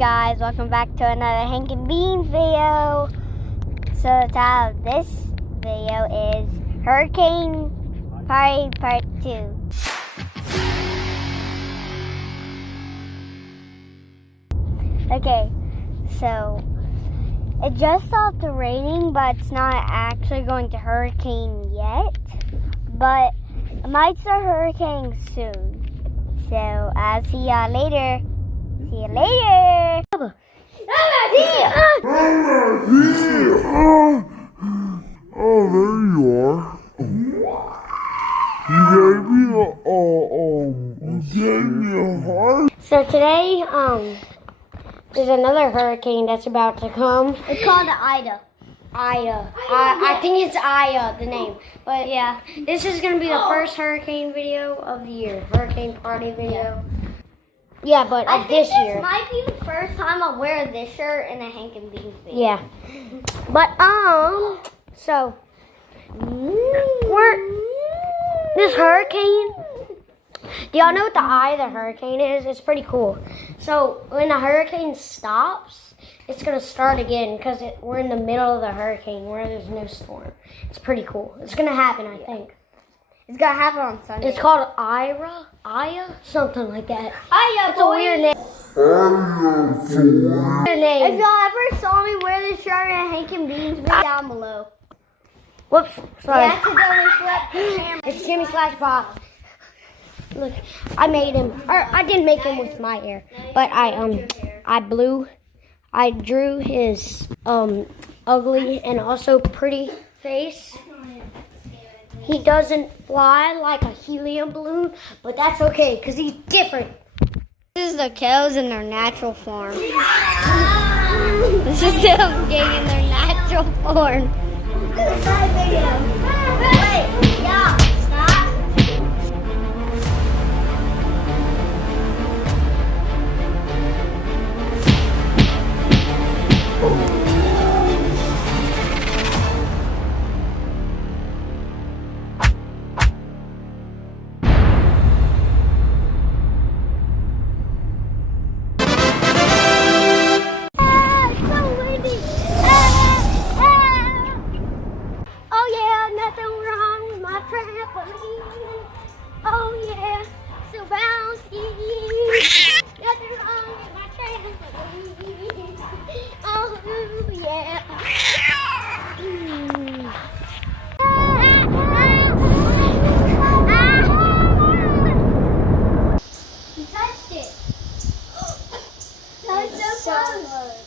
guys, welcome back to another Hank and Beans video. So the title of this video is Hurricane Party Part 2. Okay, so it just stopped raining, but it's not actually going to hurricane yet. But it might start hurricaning soon. So I'll see y'all later. See you later. Oh, there you are. You gave me a heart. So today, there's another hurricane that's about to come. It's called Ida. Ida. I think it's Aya, the name. But yeah, this is going to be the first hurricane video of the year. Hurricane party video. Yeah, but I of think this year. might be the first time I'll wear this shirt in a Hank and Beans video. Yeah. But, so, this hurricane, do y'all know what the eye of the hurricane is? It's pretty cool. So, when the hurricane stops, it's going to start again because we're in the middle of the hurricane where there's no storm. It's pretty cool. It's going to happen, I think. It's gonna happen on Sunday. It's called Aya, something like that. Aya, It's a weird name. If y'all ever saw me wear this shirt in a Hank and Beans video, down below. Whoops, sorry. I accidentally flipped the camera. It's Jimmy / Bob. Look, I made him, or I didn't make him with my hair, but I drew his ugly and also pretty face. He doesn't fly like a helium balloon, but that's okay because he's different. This is the cows in their natural form. This is them getting in their natural form. Wait, yeah, stop. Oh yeah, so bouncy. Nothing wrong with my trampoline. Oh yeah. You touched it. That's so close.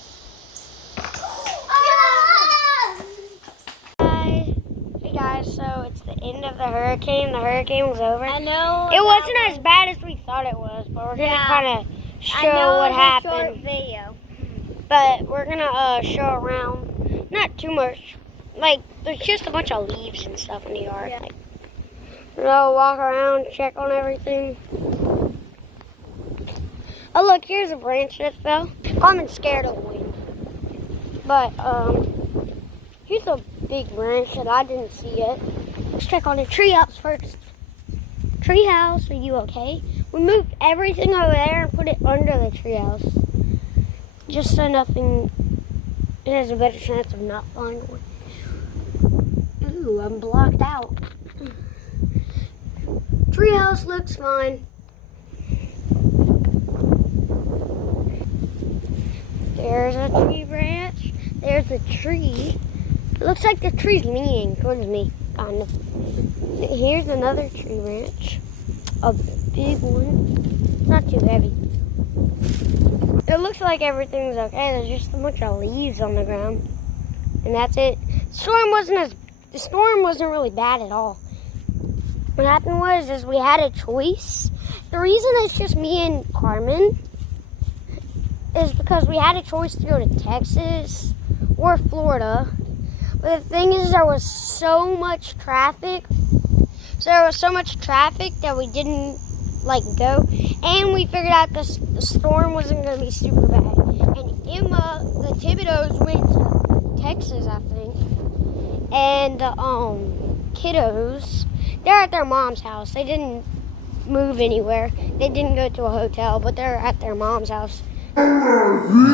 Hey guys, so it's the end of the hurricane. The hurricane was over. I know. It wasn't as bad as we thought it was, but we're gonna kind of show what happened. Short video. But we're gonna show around, not too much. Like there's just a bunch of leaves and stuff in the yard. Yeah. Like, we'll walk around, check on everything. Oh look, here's a branch that fell. I'm scared of the wind. But here's a big branch that I didn't see yet. Let's check on the treehouse first. Treehouse, are you okay? We moved everything over there and put it under the treehouse. Just so nothing, it has a better chance of not falling away. Ooh, I'm blocked out. Treehouse looks fine. There's a tree branch. There's a tree. It looks like the tree's leaning towards me, kind of. Here's another tree branch. A big one. It's not too heavy. It looks like everything's okay. There's just a bunch of leaves on the ground. And that's it. The storm wasn't really bad at all. What happened was we had a choice. The reason it's just me and Carmen is because we had a choice to go to Texas or Florida. But the thing is, there was so much traffic. So there was so much traffic that we didn't go. And we figured out the storm wasn't going to be super bad. And Emma, the Thibodeaux went to Texas, I think. And the kiddos, they're at their mom's house. They didn't move anywhere. They didn't go to a hotel, but they're at their mom's house I'm